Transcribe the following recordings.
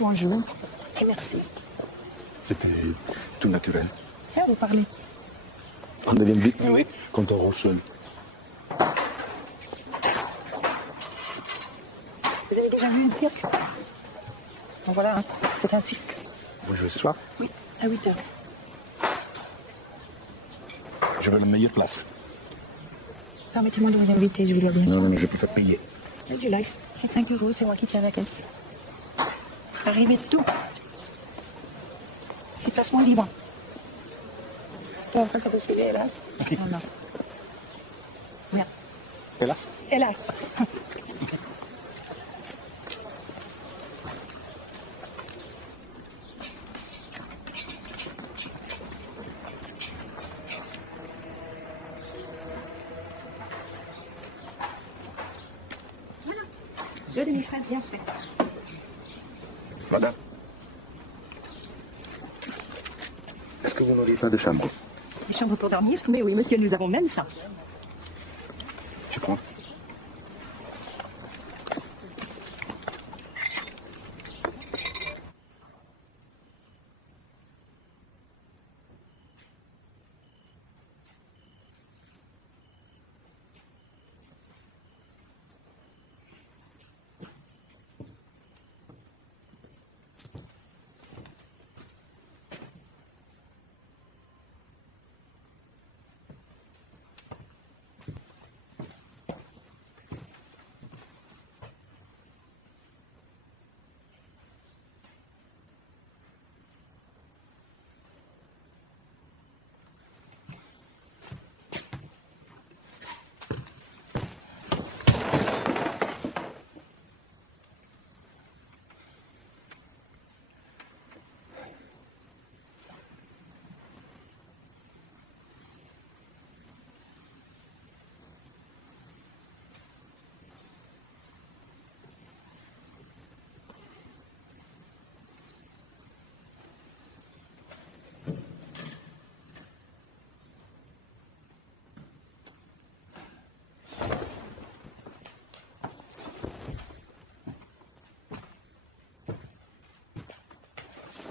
Bonjour et merci. C'était tout naturel. Tiens, vous parlez. On devient vite, oui, quand on roule seul. Vous avez déjà vu un cirque? Bon, voilà, hein. C'est un cirque. Vous jouez ce soir? Oui, à 8h. Je veux la meilleure place. Permettez-moi de vous inviter, je vous dois bien sûr. Non, mais je peux faire payer. As you like. C'est 5 euros, c'est moi qui tiens la caisse. Arrivez tout. C'est placement libre. C'est en train de se hélas. Non, non. Bien. Hélas. Hélas. Voilà. 2 demi-fraises bien faites. Voilà. Est-ce que vous n'auriez pas de chambre? Des chambres pour dormir? Mais oui, monsieur, nous avons même ça. Je prends.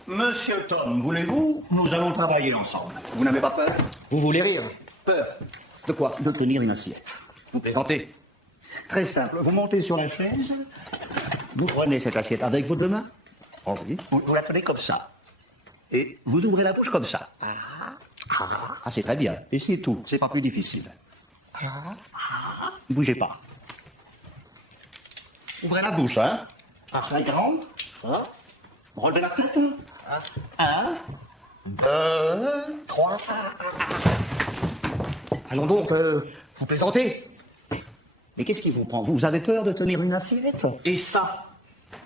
Monsieur Tom, voulez-vous, nous allons travailler ensemble. Vous n'avez pas peur? Vous voulez rire? Peur? De quoi? De tenir une assiette. Vous plaisantez. Très simple, vous montez sur la chaise, vous prenez cette assiette avec vos deux mains, oh oui, vous la tenez comme ça, et vous ouvrez la bouche comme ça. C'est très bien, et c'est tout, c'est pas plus difficile. Ne bougez pas. Ouvrez la bouche, hein. Très grande. Relevez la tête. 1, 2, 3. Allons donc, vous plaisantez. Mais qu'est-ce qui vous prend? Vous avez peur de tenir une assiette? Et ça?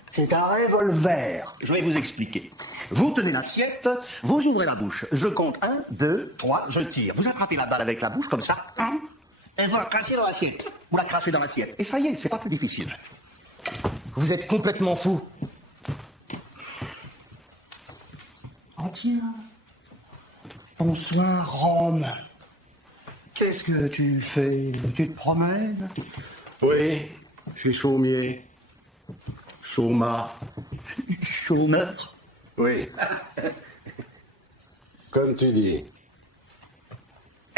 C'est un revolver. Je vais vous expliquer. Vous tenez l'assiette, vous ouvrez la bouche. Je compte 1, 2, 3, je tire. Vous attrapez la balle avec la bouche comme ça. Et vous la crachez dans l'assiette. Vous la crachez dans l'assiette. Et ça y est, c'est pas plus difficile. Vous êtes complètement fou. Oh tiens. Bonsoir, Rome. Qu'est-ce que tu fais? Tu te promènes? Oui, je suis chaumier. Chômeur. Chômeur? Oui. Comme tu dis.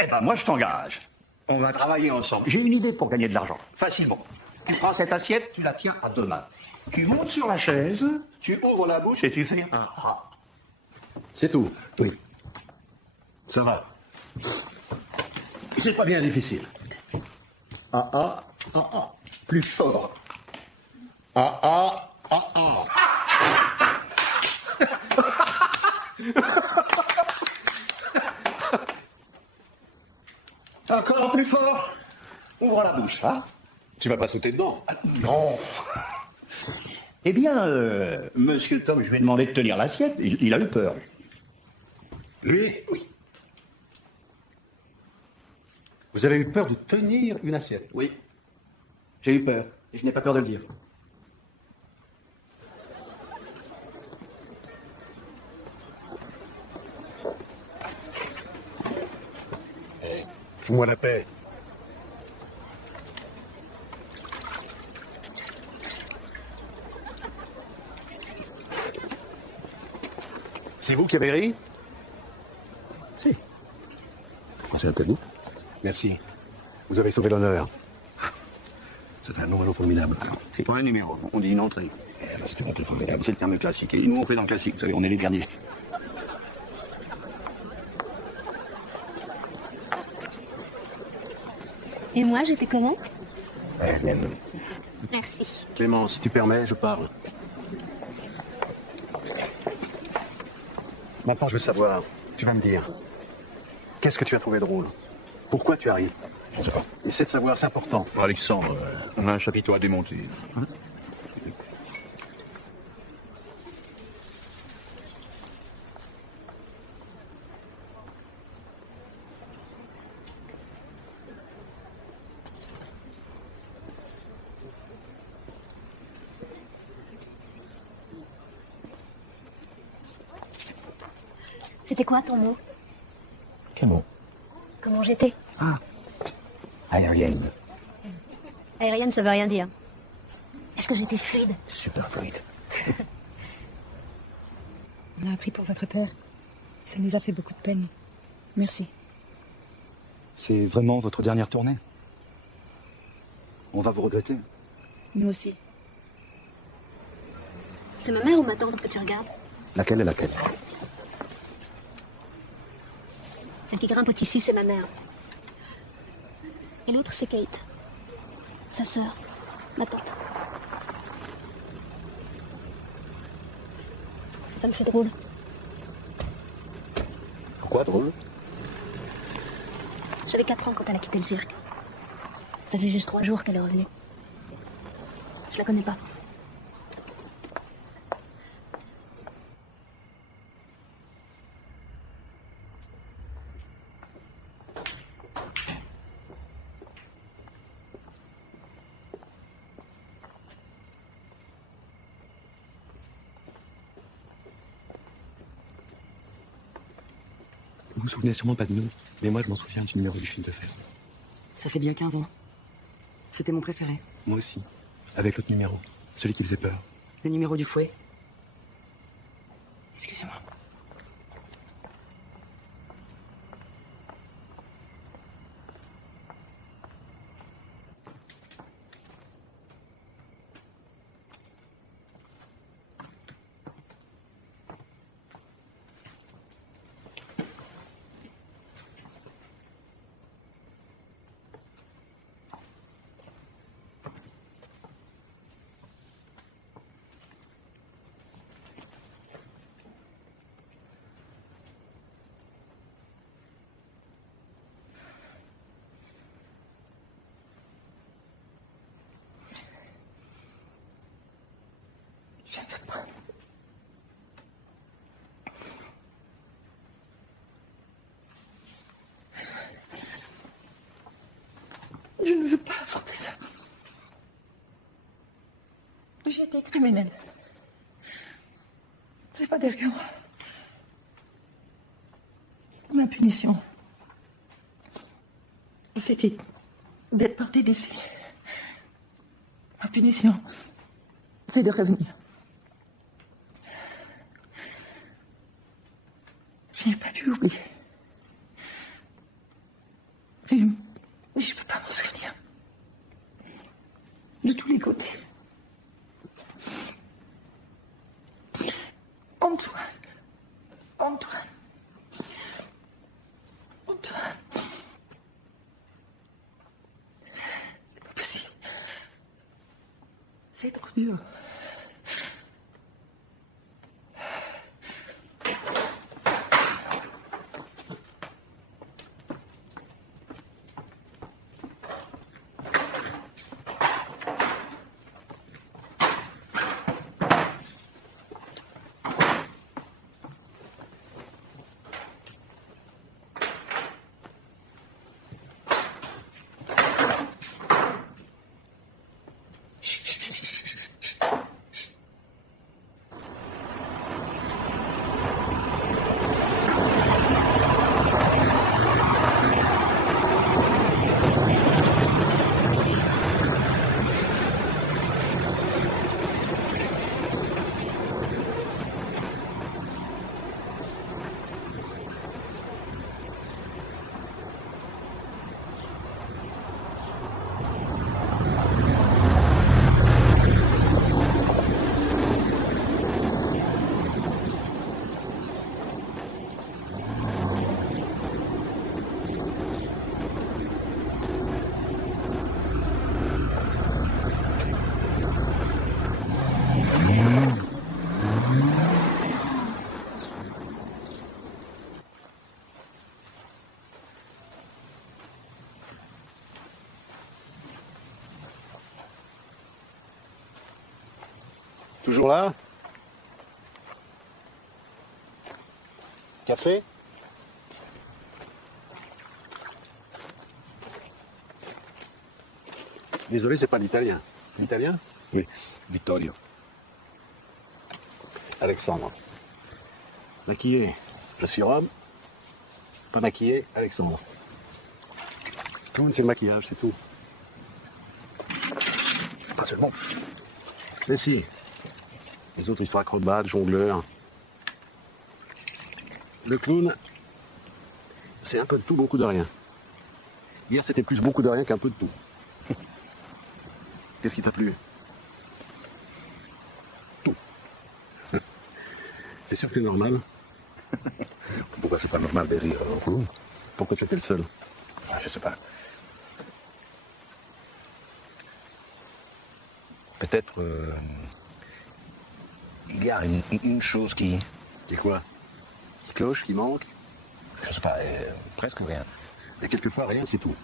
Eh ben, moi, je t'engage. On va travailler ensemble. J'ai une idée pour gagner de l'argent. Facilement. Tu prends cette assiette, tu la tiens à deux mains. Tu montes sur la chaise, tu ouvres la bouche et tu fais un A. C'est tout. Oui. Ça va. C'est pas bien difficile. A. Plus fort. A. Encore plus fort. Ouvre la bouche, hein? Tu vas pas sauter dedans. Non. Eh bien, monsieur Tom, je lui ai demandé de tenir l'assiette. Il a eu peur. Lui? Oui. Vous avez eu peur de tenir une assiette? Oui. J'ai eu peur, et je n'ai pas peur de le dire. Fous-moi la paix. C'est vous qui avez ri? Si. C'est un tabou. Merci. Vous avez sauvé l'honneur. C'est un numéro formidable. C'est pas un numéro, on dit une entrée. C'est une entrée formidable. C'est le terme classique. Et nous, on fait dans le classique. Vous savez, on est les derniers. Et moi, j'étais comment? Bien. Merci. Clémence, si tu permets, je parle. Maintenant, je veux savoir, tu vas me dire, qu'est-ce que tu as trouvé drôle? Pourquoi tu arrives? Essaie de savoir, c'est important. Alexandre, on a un chapiteau à démonter. C'était quoi ton mot? Quel mot? Comment j'étais? Aérienne. Aérienne, ça veut rien dire. Est-ce que j'étais fluide? Super fluide. On a appris pour votre père. Ça nous a fait beaucoup de peine. Merci. C'est vraiment votre dernière tournée? On va vous regretter. Nous aussi. C'est ma mère ou ma tante que tu regardes? Laquelle est laquelle? Celle qui grimpe au tissu, c'est ma mère. Et l'autre, c'est Kate. Sa sœur. Ma tante. Ça me fait drôle. Pourquoi drôle? J'avais 4 ans quand elle a quitté le cirque. Ça fait juste 3 jours qu'elle est revenue. Je la connais pas. Vous vous souvenez sûrement pas de nous, mais moi je m'en souviens du numéro du film de fer. Ça fait bien 15 ans. C'était mon préféré. Moi aussi. Avec l'autre numéro, celui qui faisait peur. Le numéro du fouet. Excusez-moi. Je ne veux pas. Je ne veux pas affronter ça. J'ai été criminelle. C'est pas derrière moi. Ma punition, c'était d'être partie d'ici. Ma punition, c'est de revenir. Je n'ai pas dû oublier. Mais je ne peux pas m'en souvenir. De tous les côtés. Antoine. Antoine. Antoine. C'est pas possible. C'est trop dur. Toujours là? Café? Désolé, c'est pas l'italien. L'italien? Oui, Vittorio. Alexandre. Maquillé, je suis Rome. Pas maquillé, Alexandre. Clown, c'est le maquillage, c'est tout. Pas seulement. Mais si. Les autres, ils sont acrobates, jongleurs. Le clown, c'est un peu de tout, beaucoup de rien. Hier, c'était plus beaucoup de rien qu'un peu de tout. Qu'est-ce qui t'a plu? Tout. T'es sûr que c'est normal? Pourquoi c'est pas normal de rire au clown? Pourquoi tu étais le seul? Ah, je sais pas. Peut-être il y a une chose qui... Et quoi? Qui cloche, qui manque? Je sais pas, presque rien. Et quelquefois, rien, c'est tout.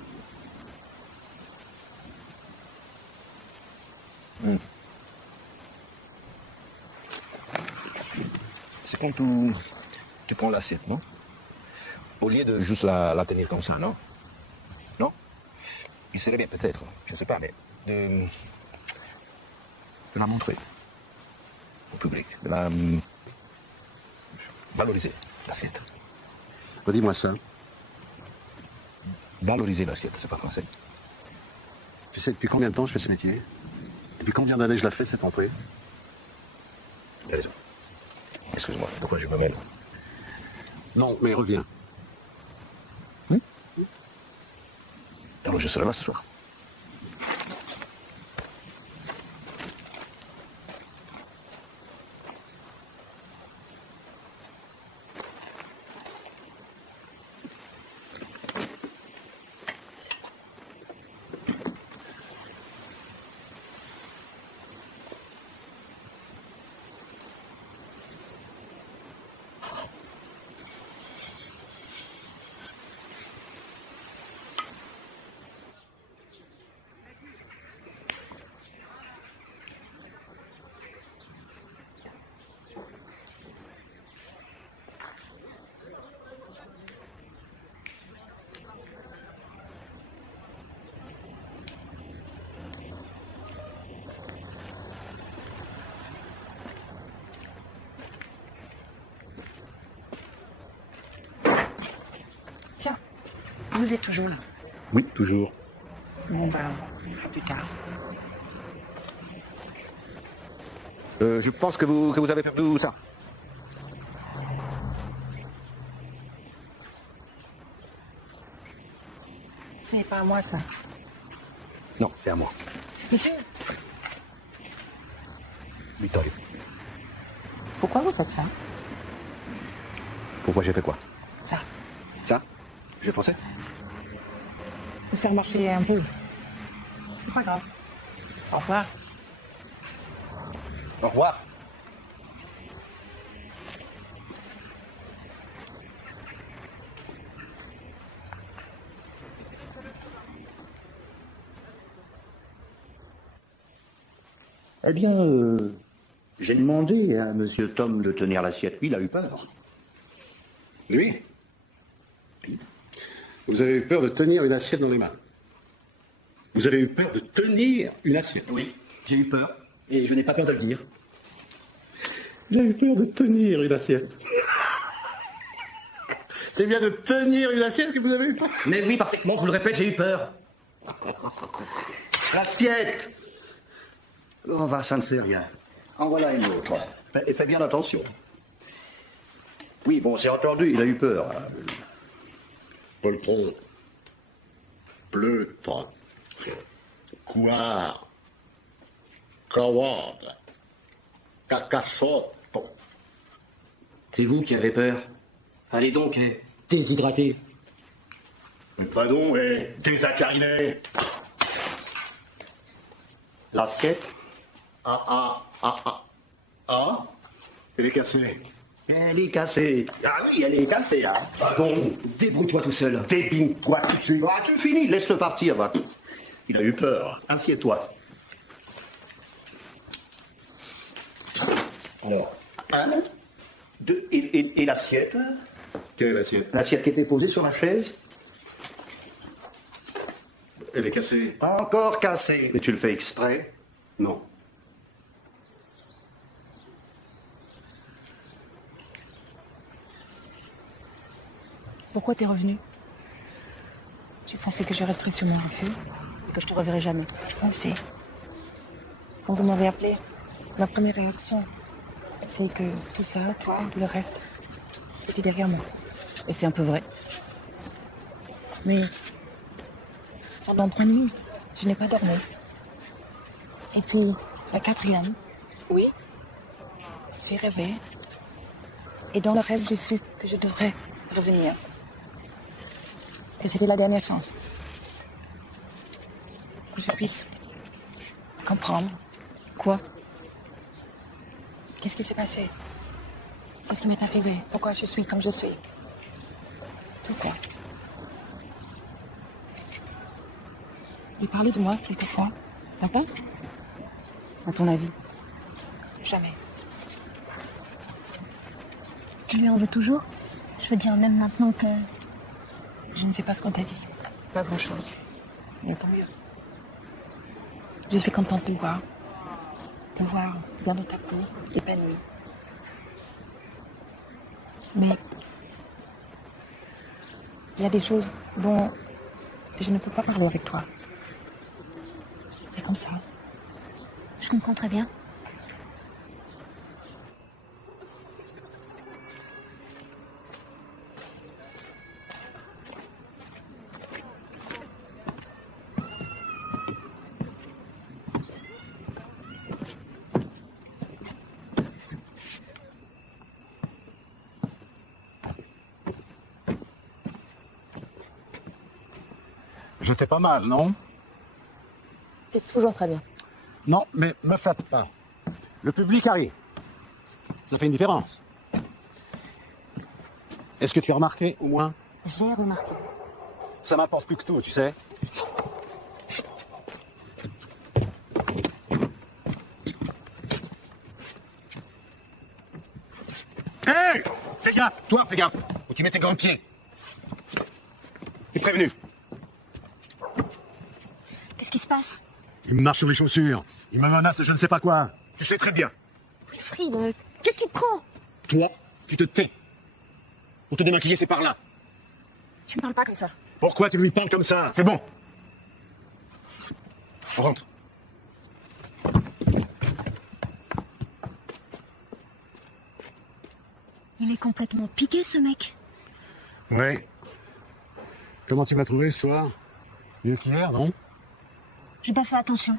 C'est quand tu prends l'assiette, non? Au lieu de juste la tenir comme ça, non? Non? Il serait bien peut-être, je sais pas, mais de la montrer au public, de la valoriser, l'assiette. Redis-moi ça. Valoriser l'assiette, c'est pas français. Tu sais depuis combien de temps je fais ce métier? Depuis combien d'années je la fais, cette entrée? T'as raison. excuse-moi, de quoi je me mêle? Non, mais reviens. Oui? Alors je serai là ce soir. Tiens, vous êtes toujours là. Oui, toujours. Bon, ben, à plus tard. Je pense que vous avez perdu ça. C'est pas à moi, ça. Non, c'est à moi. Monsieur, Vittorio. pourquoi vous faites ça? Pourquoi j'ai fait quoi? Ça. Ça? Je pensais. Vous faire marcher un peu. C'est pas grave. Au revoir. Au revoir. Eh bien, j'ai demandé à Monsieur Tom de tenir l'assiette. Lui, il a eu peur. Lui? Vous avez eu peur de tenir une assiette dans les mains. Vous avez eu peur de tenir une assiette. Oui, j'ai eu peur. Et je n'ai pas peur de le dire. J'ai eu peur de tenir une assiette. C'est bien de tenir une assiette que vous avez eu peur. Mais oui, parfaitement, je vous le répète, j'ai eu peur. L'assiette! Oh, va, ça ne fait rien. En voilà une autre. Et fais bien attention. Oui, bon, c'est entendu, il a eu peur. Poltron. Pleutre. Couard. Coward. Cacassotte. C'est vous qui avez peur. Allez donc, déshydraté. Mais pardon, désacariné. L'assiette? Elle est cassée. Elle est cassée. Ah oui, elle est cassée, hein. Pardon. Débrouille-toi tout seul. Débine-toi tout de suite. Ah, tu finis, laisse-le partir, va. Il a eu peur. Assieds-toi. Alors, un, deux, et l'assiette? Quelle est l'assiette? L'assiette qui était posée sur la chaise? Elle est cassée. Encore cassée. Mais tu le fais exprès? Non. Pourquoi t'es revenu? Tu pensais que je resterais sur mon refus et que je te reverrai jamais. Moi aussi. Quand vous m'avez appelé, ma première réaction, c'est que tout ça, toi, le reste, c'était derrière moi. Et c'est un peu vrai. Mais pendant 3 nuits, je n'ai pas dormi. Et puis, la 4e, oui, j'ai rêvé. Et dans le rêve, j'ai su que je devrais revenir. Que c'était la dernière chance. Que je puisse comprendre. Quoi? Qu'est-ce qui s'est passé? Qu'est-ce qui m'est arrivé? Pourquoi je suis comme je suis? Tout quoi. Il parlait de moi quelquefois. Papa? À ton avis? Jamais. Tu lui en veux toujours? Je veux dire, même maintenant que... Je ne sais pas ce qu'on t'a dit. Pas grand-chose. Mais tant mieux. Je suis contente de te voir. De voir bien dans ta peau, épanouie. Mais il y a des choses dont je ne peux pas parler avec toi. C'est comme ça. Je comprends très bien. J'étais pas mal, non? C'est toujours très bien. Non, mais me flatte pas. Le public arrive. Ça fait une différence. Est-ce que tu as remarqué, au moins? J'ai remarqué. Ça m'apporte plus que tout, tu sais. Hé! Fais gaffe! Toi, fais gaffe! Où tu mets tes grands pieds. T'es prévenu. Qu'est-ce qui se passe? Il me marche sur les chaussures. Il me menace de je ne sais pas quoi. Tu sais très bien. Wilfried, qu'est-ce qui te prend? Toi, tu te tais. Pour te démaquiller, c'est par là. Tu me parles pas comme ça. Pourquoi tu lui parles comme ça? C'est bon. On rentre. Il est complètement piqué, ce mec. Oui. Comment tu m'as trouvé ce soir? Mieux qu'hier, non? J'ai pas fait attention.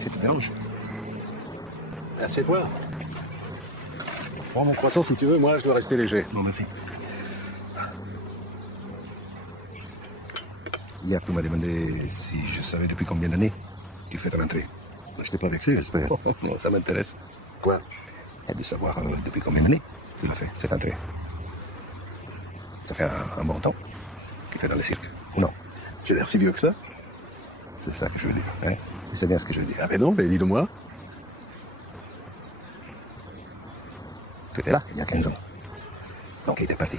Ça te dérange? Assieds-toi. Prends mon croissant si tu veux, moi je dois rester léger. Non, merci. Hier, tu m'as demandé si je savais depuis combien d'années tu fais ta rentrée. Je t'ai pas vexé, j'espère. Non, ça m'intéresse. Quoi? De savoir depuis combien d'années tu l'as fait, cette entrée. Ça fait un bon temps que tu fais dans le cirque, ou non? J'ai l'air si vieux que ça? C'est ça que je veux dire, hein? C'est bien ce que je veux dire. Ah mais non, mais dis-le-moi. Tu étais là, il y a 15 ans. Donc il était parti.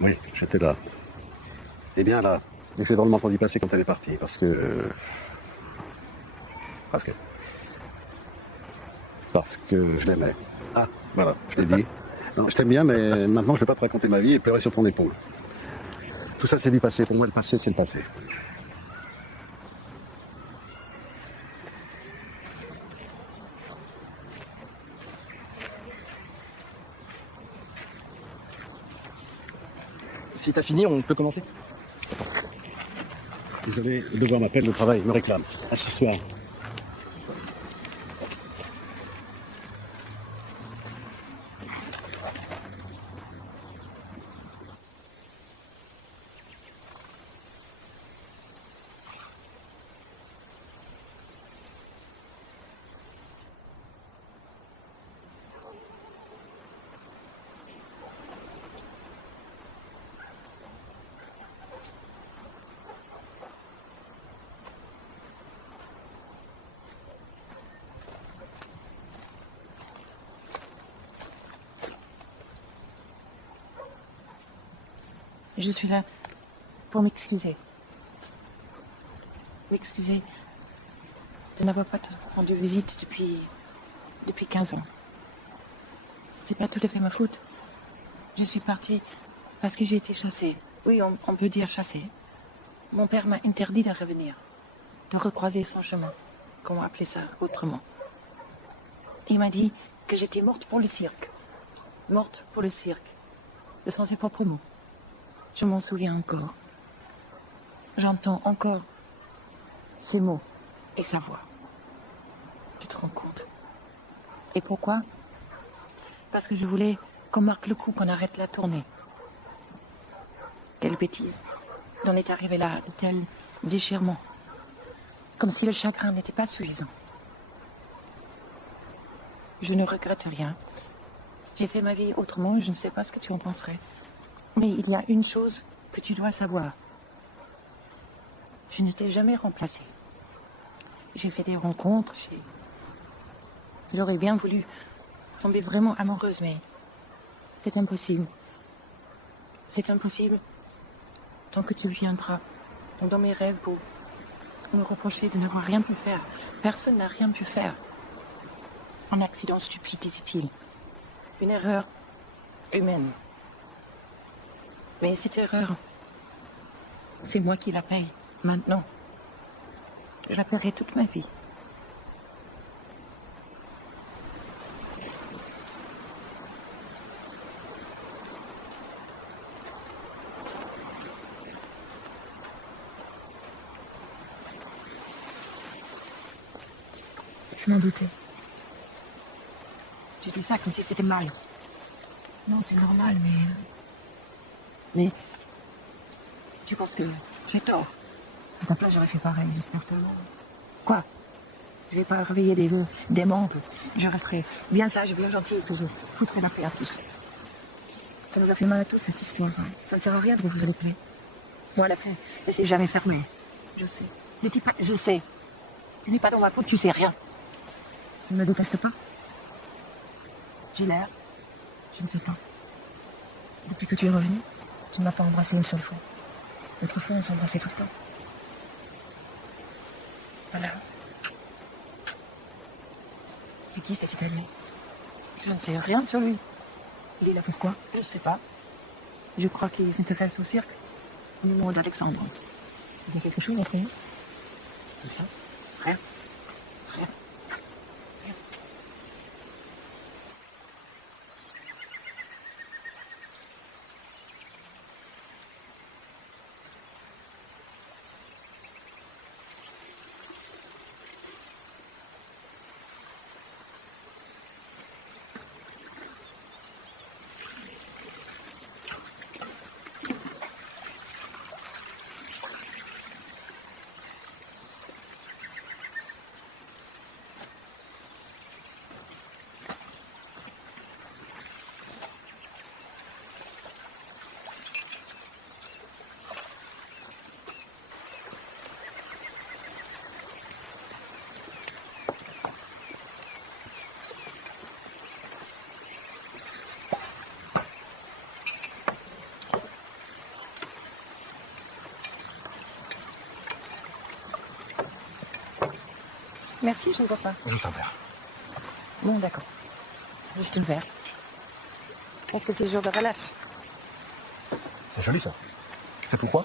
Oui, j'étais là. Eh bien là, j'ai drôlement senti passer quand elle est partie, parce que... Parce que... Parce que je l'aimais. Ah, voilà, je l'ai dit. Non, je t'aime bien, mais maintenant je vais pas te raconter ma vie et pleurer sur ton épaule. Tout ça c'est du passé, pour moi le passé c'est le passé. Si t'as fini, on peut commencer. Désolé, le devoir m'appelle, le travail me réclame. À ce soir. Je suis là pour m'excuser. M'excuser de n'avoir pas rendu visite depuis 15 ans. C'est pas tout à fait ma faute. Je suis partie parce que j'ai été chassée. Oui, on peut dire chassée. Mon père m'a interdit de revenir, de recroiser son chemin. Comment appeler ça autrement? Il m'a dit que j'étais morte pour le cirque. Morte pour le cirque. Ce sont ses propres mots. Je m'en souviens encore. J'entends encore ces mots et sa voix. Tu te rends compte? Et pourquoi? Parce que je voulais qu'on marque le coup, qu'on arrête la tournée. Quelle bêtise d'en est arrivé là, de tel déchirement. Comme si le chagrin n'était pas suffisant. Je ne regrette rien. J'ai fait ma vie autrement, je ne sais pas ce que tu en penserais. Mais il y a une chose que tu dois savoir. Je ne t'ai jamais remplacée. J'ai fait des rencontres, j'aurais bien voulu tomber vraiment amoureuse, mais c'est impossible. C'est impossible tant que tu viendras dans mes rêves pour me reprocher de n'avoir rien pu faire. Personne n'a rien pu faire. Un accident stupide, disait-il. Une erreur humaine. Mais cette erreur C'est moi qui la paye. Maintenant. Je la paierai toute ma vie. Je m'en doutais. Tu dis ça comme si c'était mal. Non, c'est normal, mais tu penses que j'ai tort. À ta place, j'aurais fait pareil, j'espère seulement. Quoi? Je vais pas réveiller des démons. Je resterai bien sage, bien gentil, et que je foutrai la paix à tous. Ça nous a fait mal à tous, cette histoire. Hein. Ça ne sert à rien de rouvrir les plaies. Moi, la plaie, elle s'est jamais fermée. Je sais. Ne dis pas, je sais. Tu n'es pas dans ma peau, tu sais rien. Tu ne me détestes pas? J'ai l'air. Je ne sais pas. Depuis que tu es revenu, tu ne m'as pas embrassé une seule fois. L'autre fois, on s'embrassait tout le temps. Voilà. C'est qui cet Italien? Je ne sais rien sur lui. Il est là pourquoi? Je ne sais pas. Je crois qu'il s'intéresse au cirque. Au numéro d'Alexandre. Il y a quelque chose entre nous? Rien. Rien. Rien. Merci, je ne vois pas. Juste un verre. Bon, d'accord. Juste un verre. Est-ce que c'est le jour de relâche? C'est joli ça. C'est pourquoi?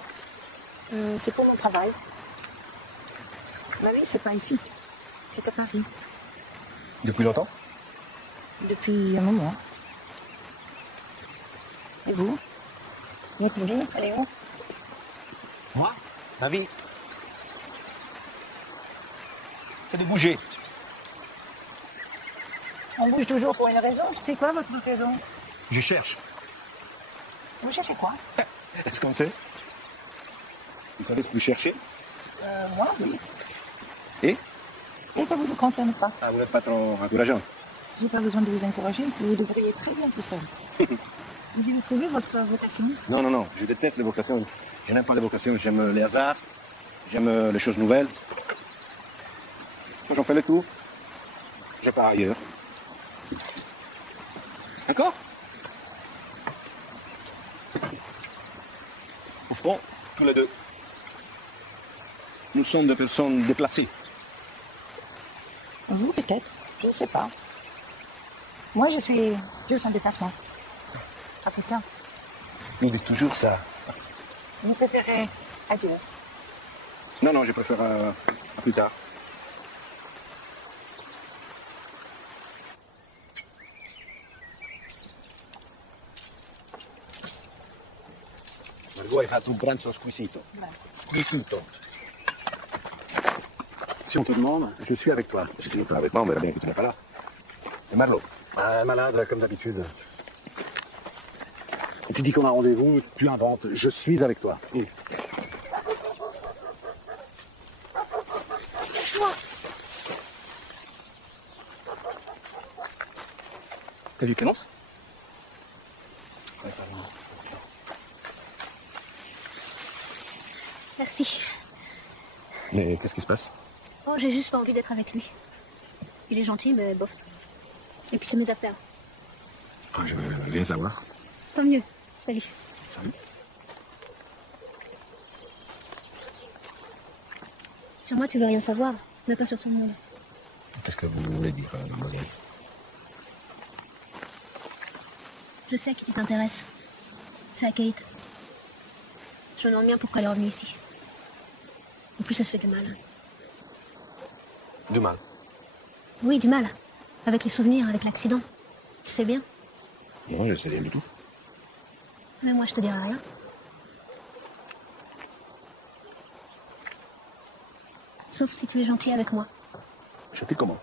C'est pour mon travail. Ma vie, c'est pas ici. C'est à Paris. Depuis longtemps? Depuis un moment. Et vous? Votre vie, elle est où? Moi? Ma vie? C'est de bouger. On bouge toujours pour une raison. C'est quoi votre raison? Je cherche. Vous cherchez quoi? Est-ce qu'on sait? Vous savez ce que vous cherchez? Moi, oui. Et? Et ça vous concerne pas. Ah, vous n'êtes pas trop encourageant. J'ai pas besoin de vous encourager. Vous devriez très bien tout seul. Vous avez trouvé votre vocation? Non, non, non. Je déteste les vocations. Je n'aime pas les vocations. J'aime les hasards. J'aime les choses nouvelles. Quand j'en fais le tour, je pars ailleurs. D'accord? Au fond, tous les deux, nous sommes des personnes déplacées. Vous, peut-être. Je ne sais pas. Moi, je suis juste en déplacement. À Pékin. Nous dites toujours ça. Vous préférez adieu. Non, non, je préfère à plus tard. Margot, hai fatto un pranzo squisito. Squisito. Si on te demande, je suis avec toi. Si tu n'es pas avec moi, on verra bien que tu n'es pas là. Et Marlo? Malade, comme d'habitude. Tu dis qu'on a rendez-vous, tu inventes. Je suis avec toi. T'as vu Clémence? Merci. Mais qu'est-ce qui se passe? Oh, j'ai juste pas envie d'être avec lui. Il est gentil, mais bof. Et puis c'est mes affaires. Ah, je veux rien savoir. Tant mieux. Salut. Salut. Sur moi, tu veux rien savoir, mais pas sur tout le monde. Qu'est-ce que vous voulez dire, mademoiselle? Je sais à qui tu t'intéresses. C'est à Kate. Je me demande bien pourquoi elle est revenue ici. En plus, ça se fait du mal. Du mal. Oui, du mal. Avec les souvenirs, avec l'accident. Tu sais bien. Non, je sais rien du tout. Mais moi, je te dirai rien. Sauf si tu es gentil avec moi. Je t'ai comment?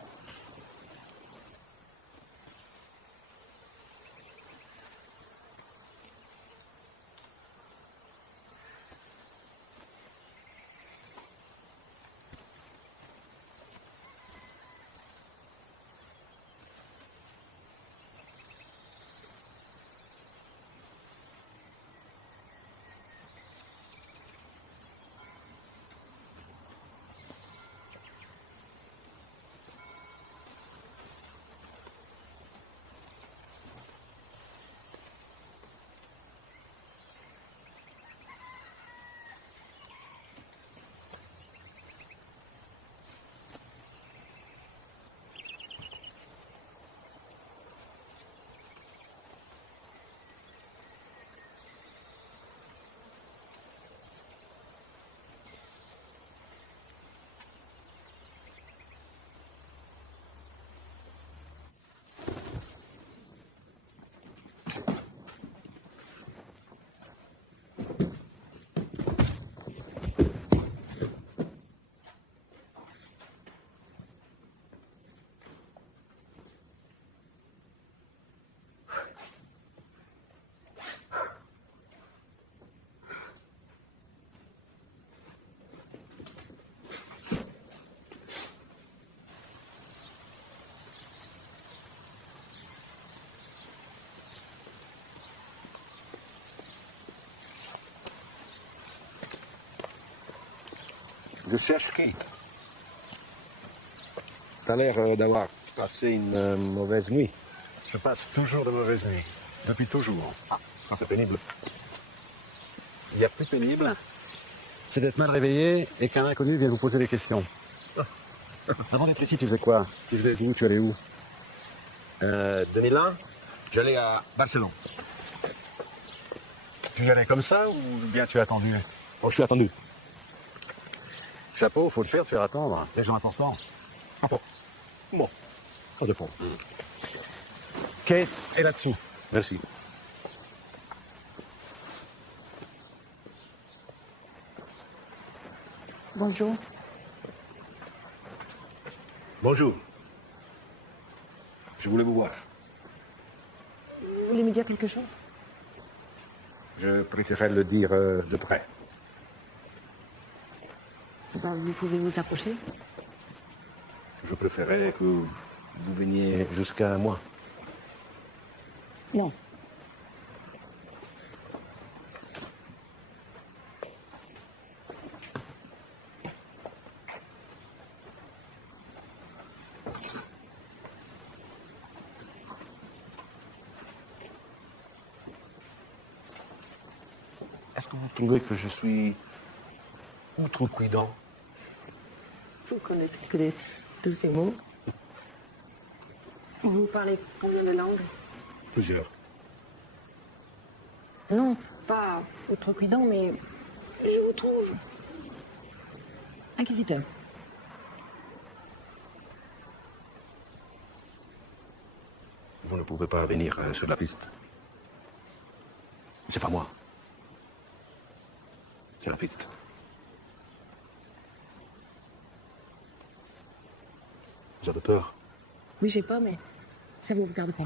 Je cherche qui? T'as l'air d'avoir passé une mauvaise nuit. Je passe toujours de mauvaises nuits. Depuis toujours. Ah, ça c'est pénible. Il y a plus pénible, c'est d'être mal réveillé et qu'un inconnu vient vous poser des questions. Avant d'être ici, tu faisais quoi? Tu faisais où? Tu allais où? 2001, j'allais à Barcelone. Tu y allais comme ça ou bien tu as attendu? Oh, je suis attendu. Chapeau, faut le faire, te faire attendre. Les gens importants. Ah bon. Bon, ça dépend. Kate est là-dessous. Merci. Bonjour. Bonjour. Je voulais vous voir. Vous voulez me dire quelque chose? Je préférais le dire de près. Ben, vous pouvez vous approcher. Je préférais que vous veniez jusqu'à moi. Non. Est-ce que vous trouvez que je suis outrecuidant? Vous connaissez que tous ces mots. Vous parlez combien de langues? Plusieurs. Non, pas outrecuidant, mais je vous trouve inquisiteur. Vous ne pouvez pas venir sur la piste. C'est pas moi. C'est la piste. Vous avez peur? Oui, j'ai pas, mais ça vous regarde pas.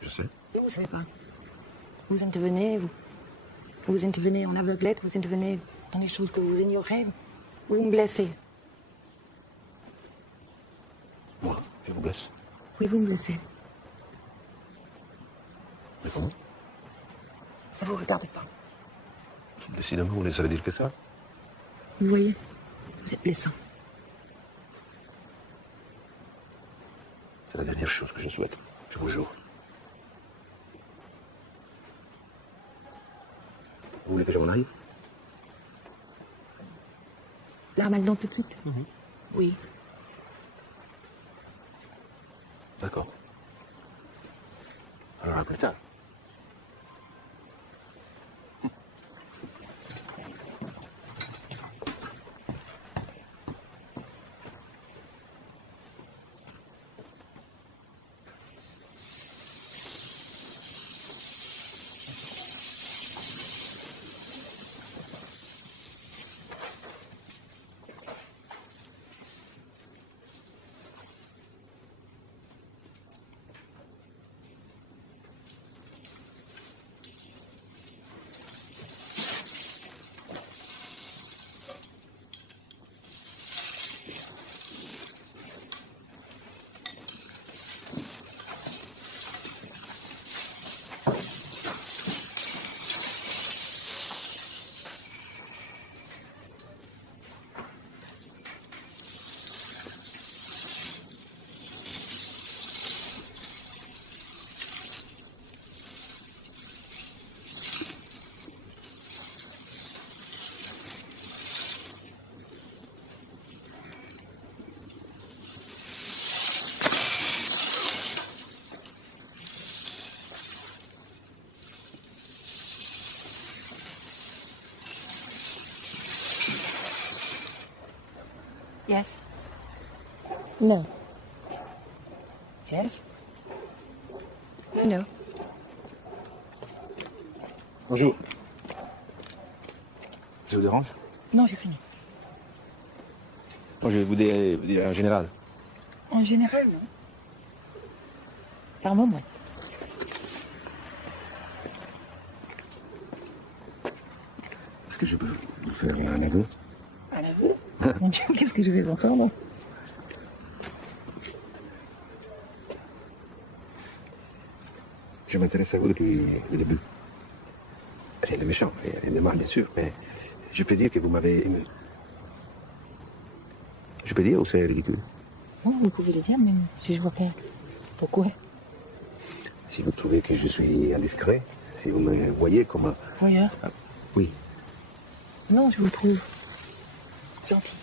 Je sais. Non, vous savez pas. Vous intervenez, vous intervenez en aveuglette, vous intervenez dans des choses que vous ignorez. Vous me blessez. Moi, je vous blesse. Oui, vous me blessez. Mais comment? Ça vous regarde pas. Décidément, vous ne savez dire que ça. Vous voyez, vous êtes blessant. C'est la dernière chose que je souhaite. Je vous jure. Vous voulez que je m'en aille? Là, maintenant, tout de suite? Oui. D'accord. Alors à plus tard. Yes. No. Yes. No. Bonjour. Ça vous dérange? Non, j'ai fini. Moi, je vais vous dire en général. En général, non. Par moment. Est-ce que je peux vous faire un aveu? Un aveu? Mon Dieu, qu'est-ce que je vais entendre? Je m'intéresse à vous depuis le début. Rien de méchant, rien de mal, bien sûr, mais je peux dire que vous m'avez ému. Je peux dire ou c'est ridicule? Vous pouvez le dire, même si je vois pas. Pourquoi? Si vous trouvez que je suis indiscret, si vous me voyez comme un... Voyeur? Oui. Non, je vous trouve gentil.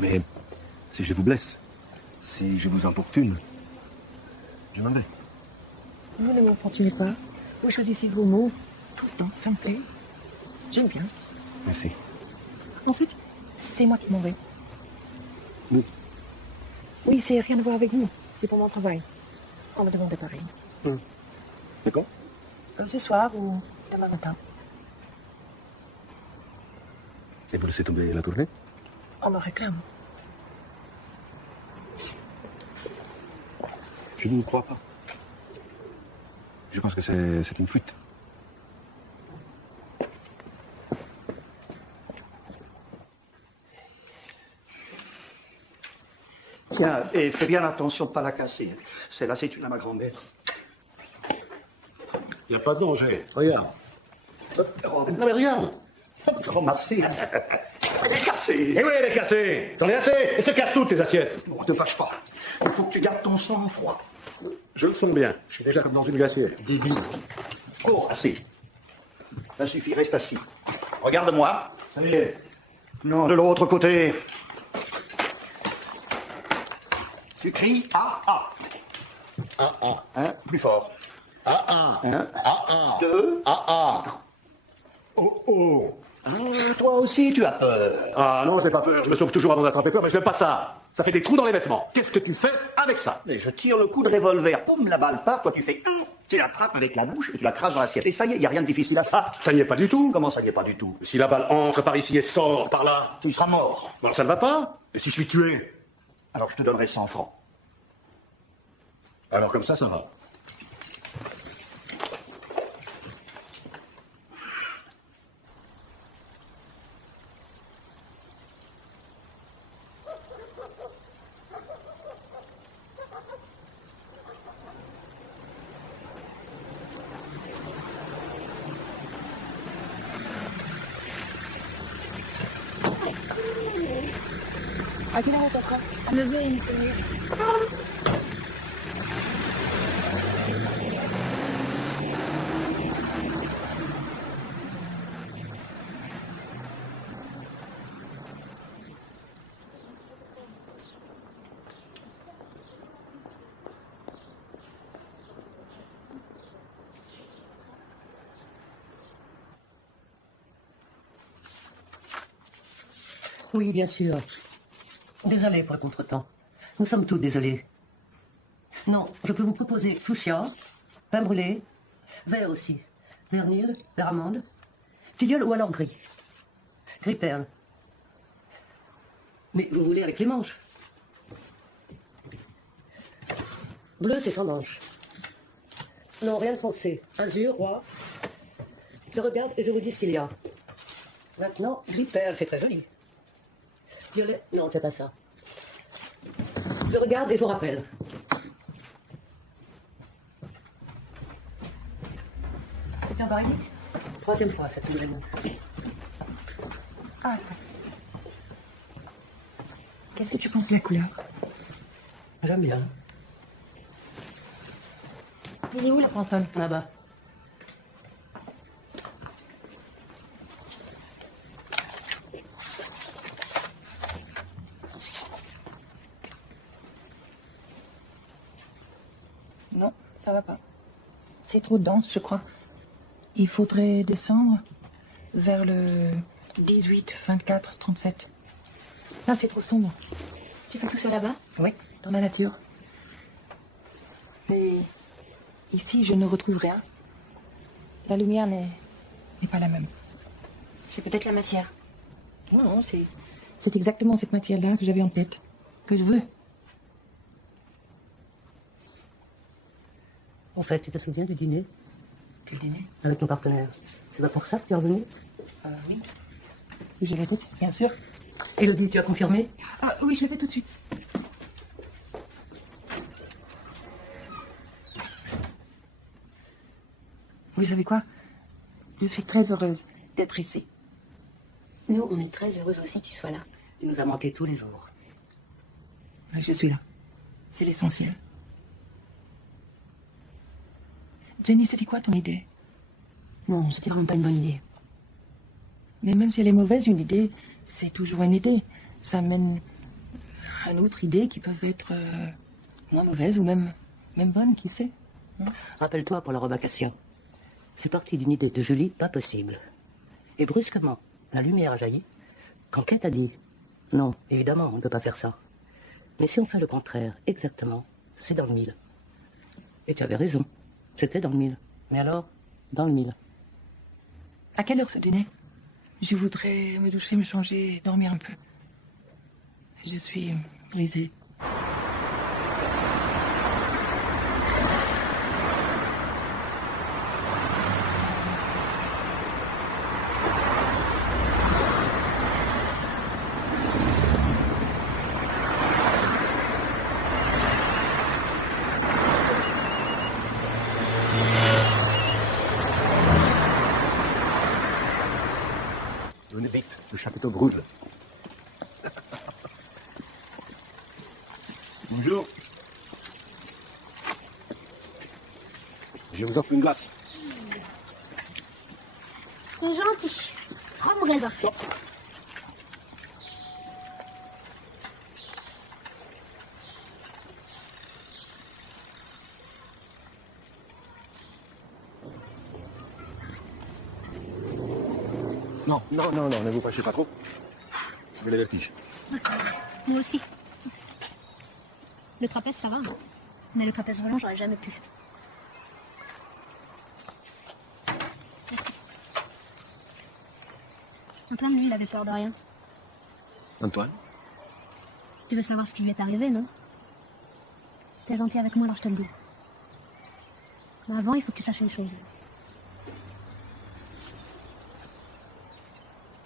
Mais si je vous blesse, si je vous importune, je m'en vais. Vous ne m'importunez pas. Vous choisissez vos mots tout le temps, ça me plaît. J'aime bien. Merci. En fait, c'est moi qui m'en vais. Oui. Oui, c'est rien à voir avec vous. C'est pour mon travail. On me demande de pareil. D'accord? Ce soir ou demain matin. Et vous laissez tomber la tournée? On me réclame. Je ne vous crois pas. Je pense que c'est une fuite. Tiens, et fais bien attention de ne pas la casser. Celle-là, c'est une à ma grand-mère. Il n'y a pas de danger. Regarde. Hop, Non mais regarde. ramassée. Elle est cassée. Eh oui, elle est cassée. J'en ai assez. Et se casse toutes tes assiettes. Bon, te fâche pas. Il faut que tu gardes ton sang-froid. Je le sens bien. Je suis déjà comme dans une glacière. Débile. Oh, assez. Ça suffit, reste assis. Regarde-moi. Ça y est. Non, de l'autre côté. Tu cries ah, ah. Ah, ah. Hein, plus fort. Ah, ah. Un, Ah, ah. deux. Ah, ah. Oh, oh. Ah, toi aussi, tu as peur. Ah non, j'ai pas peur. Je me sauve toujours avant d'attraper peur, mais je n'aime pas ça. Ça fait des trous dans les vêtements. Qu'est-ce que tu fais avec ça? Mais je tire le coup de revolver. Poum, la balle part. Toi, tu fais tu l'attrapes avec la bouche et tu la craches dans l'assiette. Et ça y est, il n'y a rien de difficile à ça. Ça n'y est pas du tout. Comment ça n'y est pas du tout? Si la balle entre par ici et sort par là, Tu seras mort. alors ça ne va pas. Et si je suis tué? Alors je te donnerai 100 francs. Alors comme ça va. À quelle heure est ton train? À 9h30. Oui, bien sûr. Désolé pour le contretemps. Nous sommes tous désolés. Non, je peux vous proposer fuchsia, pain brûlé, vert aussi, vernil, vert amande, tilleul ou alors gris. Gris perle. Mais vous voulez avec les manches? Bleu, c'est sans manches. Non, rien de foncé. Azur, roi. Je regarde et je vous dis ce qu'il y a. Maintenant, gris perle, c'est très joli. Violet, non, fais pas ça. Je regarde et je vous rappelle. C'était encore vite? Troisième fois cette semaine. Ah, qu'est-ce que tu penses de la couleur? J'aime bien. Il est où la pantone? Là-bas. Non, ça va pas. C'est trop dense, je crois. Il faudrait descendre vers le 18, 24, 37. Là, c'est trop sombre. Tu fais tout ça là-bas? Oui, dans la nature. Mais ici, je ne retrouve rien. La lumière n'est pas la même. C'est peut-être la matière. Non, non, c'est exactement cette matière-là que j'avais en tête, que je veux. En fait, tu te souviens du dîner Quel dîner? avec ton partenaire? C'est pas pour ça que tu es revenu? Oui. J'ai la tête, bien sûr. Elodie, tu as confirmé? Ah, oui, je le fais tout de suite. Vous savez quoi? Je suis très heureuse d'être ici. Nous, on est très heureux aussi que tu sois là. Tu nous as manqué tous les jours. Je suis là. C'est l'essentiel. Jenny, c'était quoi ton idée? Non, c'était vraiment pas une bonne idée. Mais même si elle est mauvaise, une idée, c'est toujours une idée. Ça mène à une autre idée qui peuvent être moins mauvaises ou même bonnes, qui sait. Rappelle-toi pour la revacation. C'est parti d'une idée de Julie pas possible. Et brusquement, la lumière a jailli quand Kate a dit « Non, évidemment, on ne peut pas faire ça. Mais si on fait le contraire, exactement, c'est dans le mille. » Et tu avais raison. C'était dans le mille. Mais alors, dans le mille. À quelle heure ce dîner? Je voudrais me doucher, me changer, dormir un peu. Je suis brisée. Venez vite, le chapiteau brûle. Bonjour. Je vous offre une glace. C'est gentil. Rhum raisin. Non, non, non, non, ne vous fâchez pas trop. J'ai les vertiges. Moi aussi. Le trapèze, ça va, hein. Mais le trapèze volant, j'aurais jamais pu. Merci. Antoine, lui, il avait peur de rien. Antoine? Tu veux savoir ce qui lui est arrivé, non? T'es gentil avec moi, alors je te le dis. Mais avant, il faut que tu saches une chose.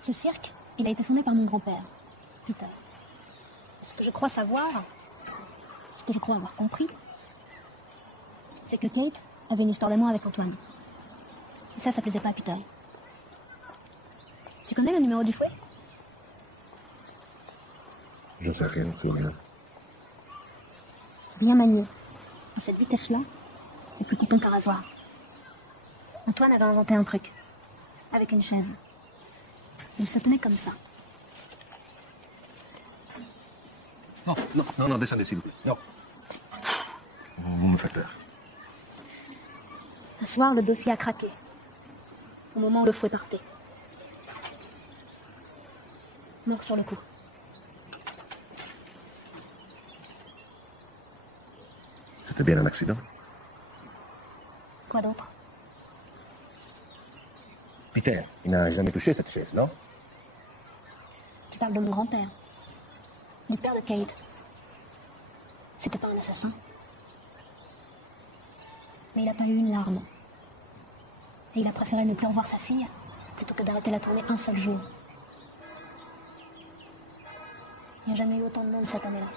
Ce cirque, il a été fondé par mon grand-père, Peter. Ce que je crois savoir, ce que je crois avoir compris, c'est que Kate avait une histoire d'amour avec Antoine. Et ça plaisait pas à Peter. Tu connais le numéro du fouet? Je sais rien, c'est bien. Bien manié. À cette vitesse-là, c'est plus coupon qu'un rasoir. Antoine avait inventé un truc. Avec une chaise. Il se tenait comme ça. Non, non, non, non, descendez s'il vous plaît. Non. Vous me faites peur. Un soir, le dossier a craqué. Au moment où le fouet partait. Mort sur le coup. C'était bien un accident. Quoi d'autre? Peter, il n'a jamais touché cette chaise, non? Tu parles de mon grand-père. Du père de Kate. C'était pas un assassin. Mais il n'a pas eu une larme. Et il a préféré ne plus revoir sa fille plutôt que d'arrêter la tournée un seul jour. Il n'y a jamais eu autant de monde cette année-là.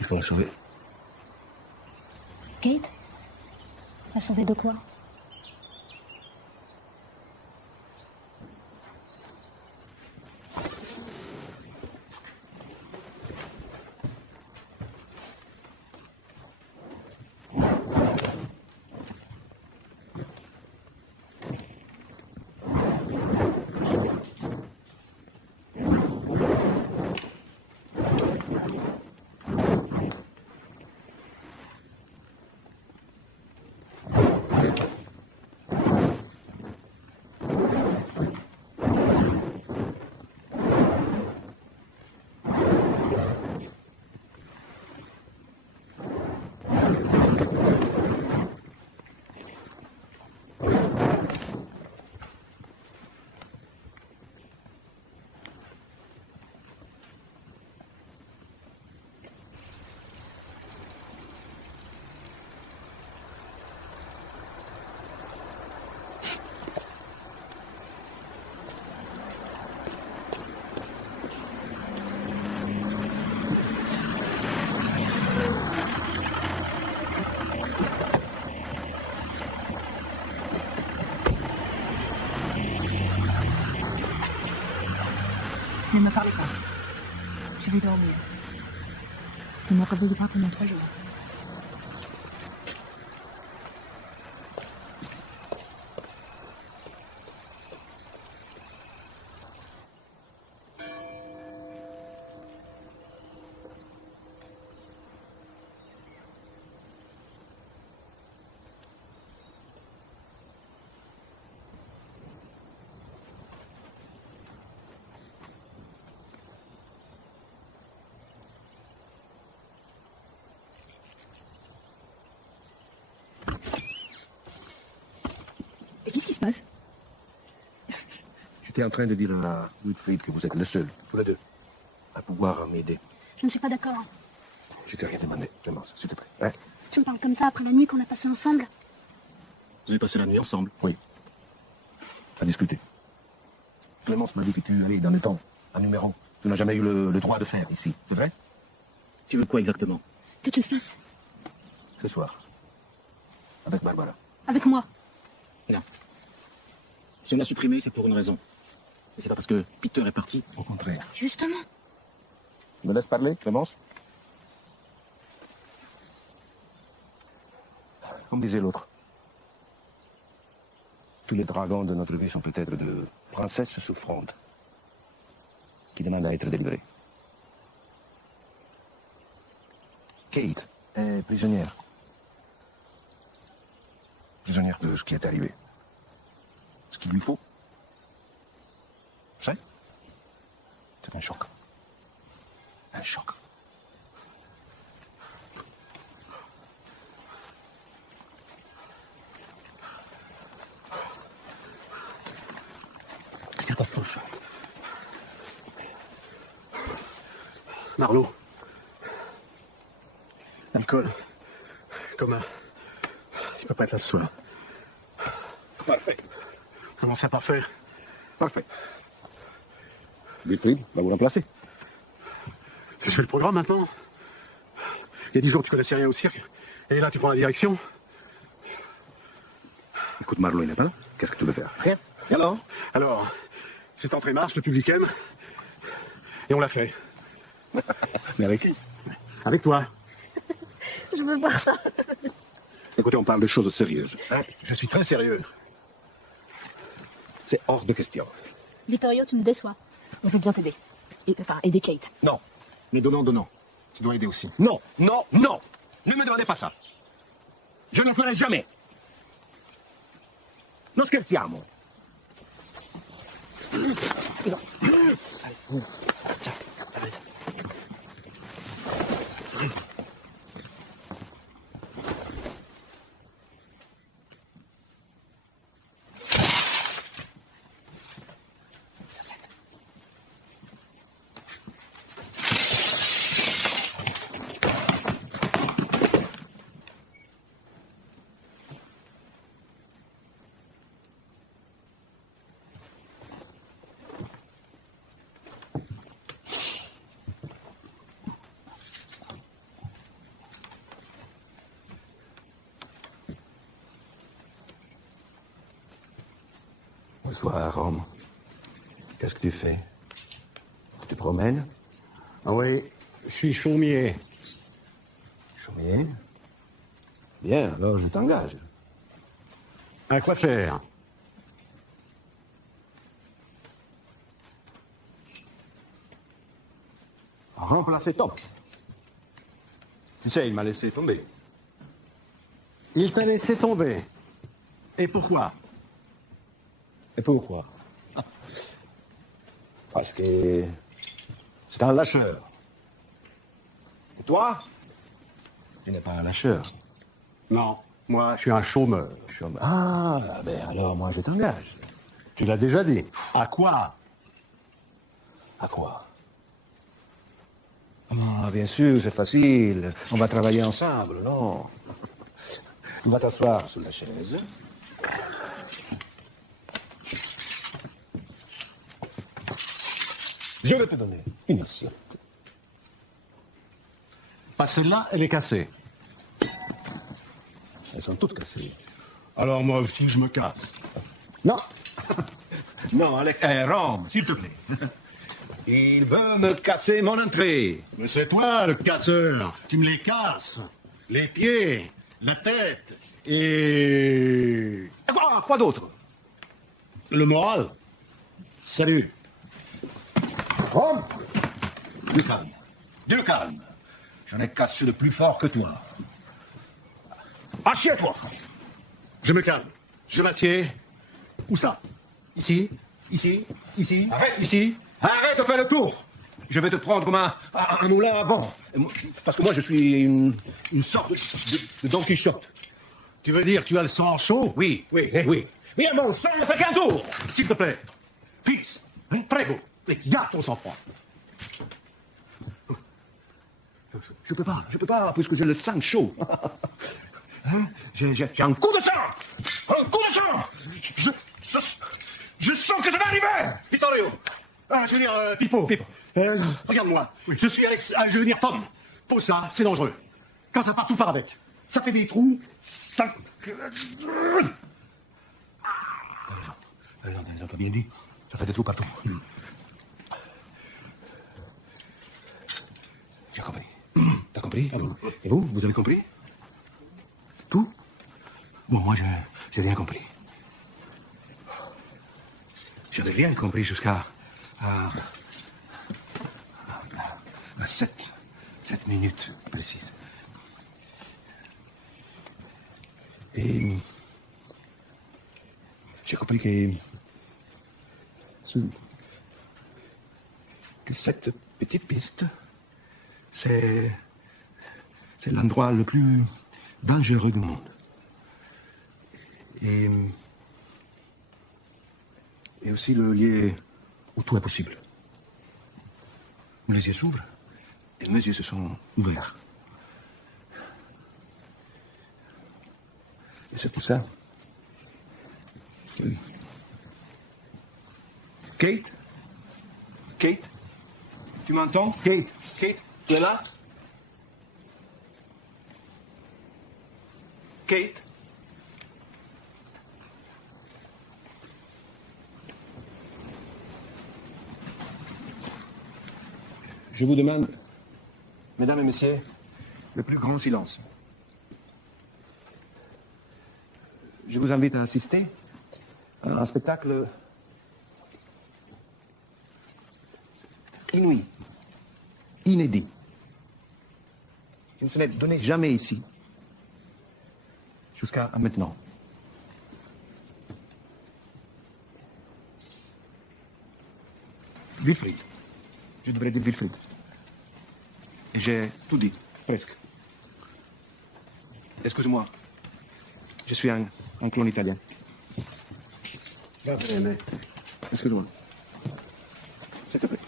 Il faut la sauver. Kate? La sauver de quoi? me parlez pas. Je vais dormir. Ne me réveillez pas pendant 3 jours. Et qu'est-ce qui se passe? J'étais en train de dire à Wilfried que vous êtes le seul, tous les deux, à pouvoir m'aider. Je ne suis pas d'accord. Je t'ai rien demandé, Clémence, s'il te plaît. Hein? Tu me parles comme ça après la nuit qu'on a passée ensemble? Vous avez passé la nuit ensemble? Oui. Ça a discuté. Clémence m'a dit que tu allais dans le temps, un numéro. Tu n'as jamais eu le droit de faire ici, c'est vrai? Tu veux quoi exactement? Que tu le fasses. Ce soir. Avec Barbara. Avec moi. Non. Si on l'a supprimé, c'est pour une raison. Et c'est pas parce que Peter est parti. Au contraire. Justement. Me laisse parler, Clémence? Comme disait l'autre. Tous les dragons de notre vie sont peut-être de princesses souffrantes qui demandent à être délivrées. Kate est prisonnière. Prisonnière de ce qui est arrivé. Ce qu'il lui faut. C'est un choc. Un choc. Catastrophe. Marlowe. Alcool. Coma. Il peut pas être là ce soir. Parfait. Comment ça, parfait? Parfait. Wilfried va vous remplacer. Tu fais le programme maintenant? Il y a 10 jours, tu connaissais rien au cirque. Et là, tu prends la direction. Écoute, Marlowe n'est pas là. Qu'est-ce que tu veux faire? Rien. Et Alors, cette entrée marche, le public aime. Et on l'a fait. Mais avec qui? Avec toi. Je veux voir ça. Écoutez, on parle de choses sérieuses. Hein? Je suis très sérieux. C'est hors de question. Vittorio, tu me déçois. On veut bien t'aider. Enfin, aider Kate. Non. Mais donnant. Tu dois aider aussi. Non, non, non. Ne me demandez pas ça. Je ne le ferai jamais. Non scherziamo. Bonsoir, Rome. Qu'est-ce que tu fais? Tu te promènes? Ah oui, je suis chaumier. Chaumier? Bien, alors je t'engage. À quoi faire? Remplacer Tom. Tu sais, il m'a laissé tomber. Il t'a laissé tomber. Et pourquoi? Et pourquoi? Parce que c'est un lâcheur. Et toi, tu n'es pas un lâcheur. Non, moi, je suis un chômeur. Ah, ben alors moi je t'engage. Tu l'as déjà dit. À quoi? À quoi? Ah, bien sûr, c'est facile. On va travailler ensemble, non? Tu vas t'asseoir sur la chaise. Je vais te donner une assiette. Pas celle-là, elle est cassée. Elles sont toutes cassées. Alors moi aussi, je me casse. Non. Non, Alex. Rome, s'il te plaît. Il veut me casser mon entrée. Mais c'est toi le casseur. Tu me les casses. Les pieds, la tête et... Quoi d'autre? le moral. Salut. Rome. Du calme. Du calme. Je n'ai cassé le plus fort que toi. Assieds-toi. Je me calme. Je m'assieds. Où ça? Ici? Ici? Ici? Arrête. Ici? Arrête de faire le tour. Je vais te prendre comme un moulin à vent. Parce que moi, je suis une sorte de Don Quichotte. Tu veux dire que tu as le sang chaud? Oui, oui, oui. Mais mon sang ne fait qu'un tour. S'il te plaît. Fils. Prego. Garde ton sang-froid. Je peux pas, puisque j'ai le sang chaud. Hein? J'ai un coup de sang. Un coup de sang. Je sens que ça va arriver. Vittorio. Ah, je veux dire, Pipo. Regarde-moi. Je suis je veux dire Tom. Pour ça, c'est dangereux. Quand ça part, tout part avec. Ça fait des trous. Ça... Ils ont pas bien dit. Ça fait des trous partout. J'ai compris. T'as compris? Et vous? Vous avez compris? Tout? Bon, moi, j'ai rien compris. J'avais rien compris jusqu'à... à 7 minutes précises. Et... j'ai compris que cette petite piste, c'est l'endroit le plus dangereux du monde. Et aussi le lieu où tout est possible. Où les yeux s'ouvrent et mes yeux se sont ouverts. Et c'est pour ça que... Kate? Kate? Tu m'entends? Kate? Kate? Tu es là? Kate? Je vous demande, mesdames et messieurs, le plus grand silence. Je vous invite à assister à un spectacle inouï, inédit, qui ne se n'est donné jamais ici, jusqu'à maintenant. Wilfried. Je devrais dire Wilfried. Et j'ai tout dit, presque. Excuse-moi. Je suis un clone italien. Excuse-moi. S'il te plaît.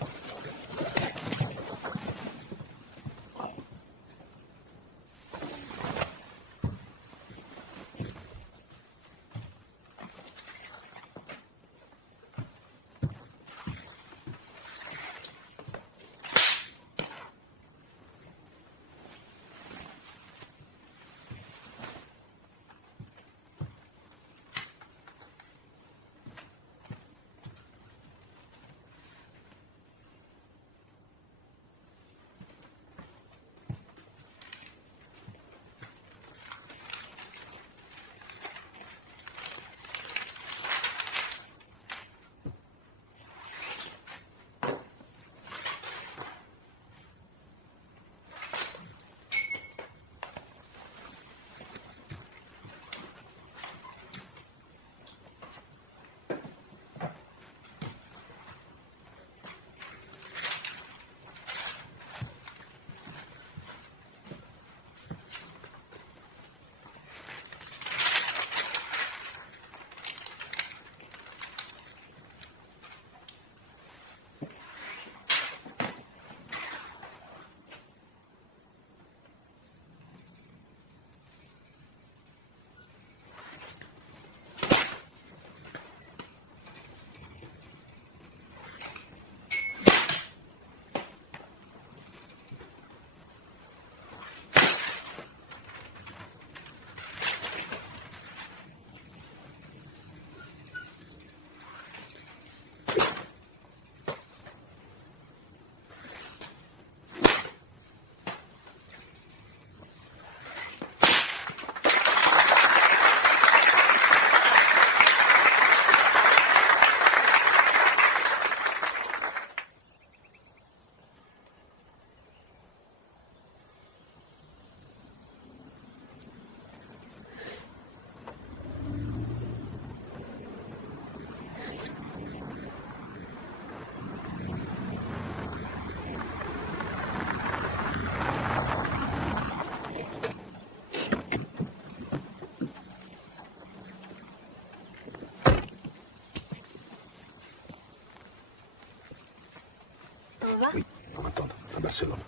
Barcelone.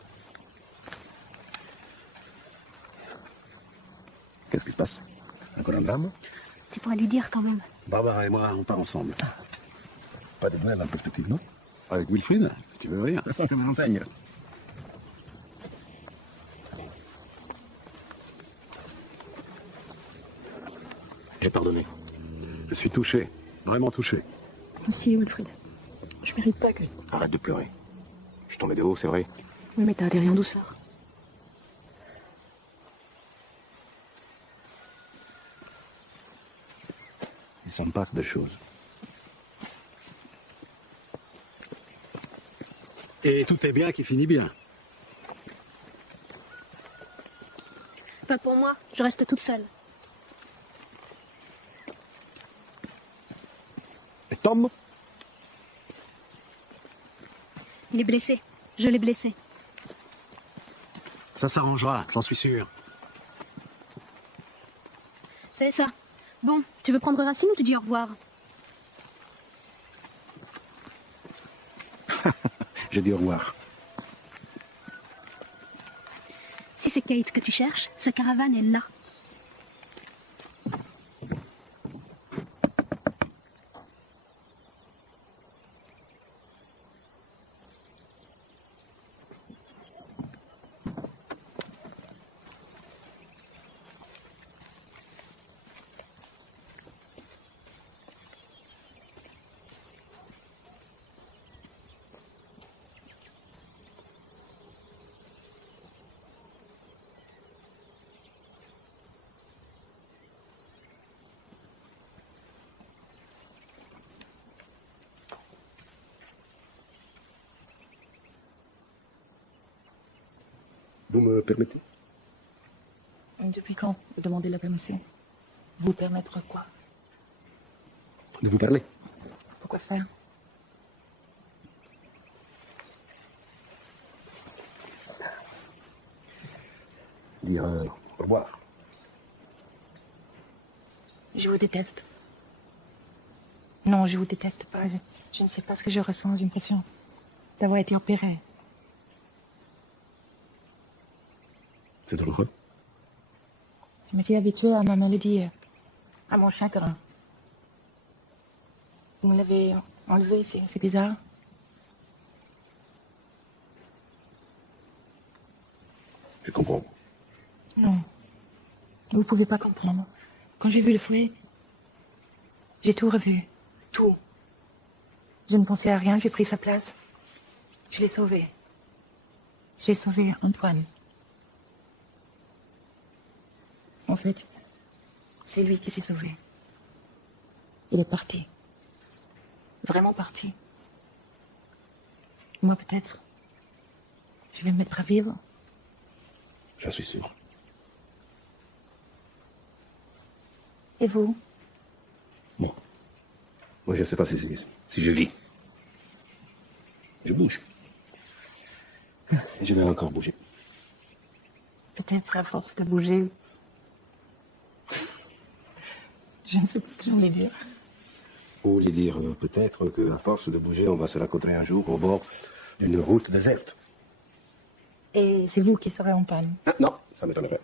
Qu'est-ce qui se passe? Encore un drame? Tu pourrais lui dire quand même. Barbara et moi, on part ensemble. Pas de Noël en perspective, non? Avec Wilfried? Tu veux rire? Je me renseigne. J'ai pardonné. Je suis touché. Vraiment touché. Moi aussi, Wilfried. Je mérite pas que... Arrête de pleurer. Je suis tombé de haut, c'est vrai. Oui, mais t'as atterri en douceur. Il s'en passe des choses. Et tout est bien qui finit bien. Pas pour moi, je reste toute seule. Et Tom? Il est blessé. Je l'ai blessé. Ça s'arrangera, j'en suis sûr. C'est ça. Bon, tu veux prendre Racine ou tu dis au revoir? Je dis au revoir. Si c'est Kate que tu cherches, sa caravane est là. Vous me permettez? Depuis quand vous demandez la permission? Vous permettre quoi? De vous parler? Pourquoi faire? Dire au revoir. Je vous déteste. Non, je vous déteste pas. Je ne sais pas ce que je ressens. J'ai l'impression d'avoir été opérée. C'est douloureux. Je me suis habituée à ma maladie, à mon chagrin. Vous me l'avez enlevé, c'est bizarre. Je comprends. Non. Vous ne pouvez pas comprendre. Quand j'ai vu le fouet, j'ai tout revu. Tout. Je ne pensais à rien, j'ai pris sa place. Je l'ai sauvé. J'ai sauvé Antoine. En fait, c'est lui qui s'est sauvé. Il est parti. Vraiment parti. Moi, peut-être, je vais me mettre à vivre. J'en suis sûr. Et vous? Moi, je ne sais pas si je vis. Je bouge. Et je vais encore bouger. Peut-être à force de bouger. Je ne sais pas ce que je voulais dire. Vous voulez dire peut-être qu'à force de bouger, on va se rencontrer un jour au bord d'une route déserte. Et c'est vous qui serez en panne. Ah, non, ça m'étonnerait.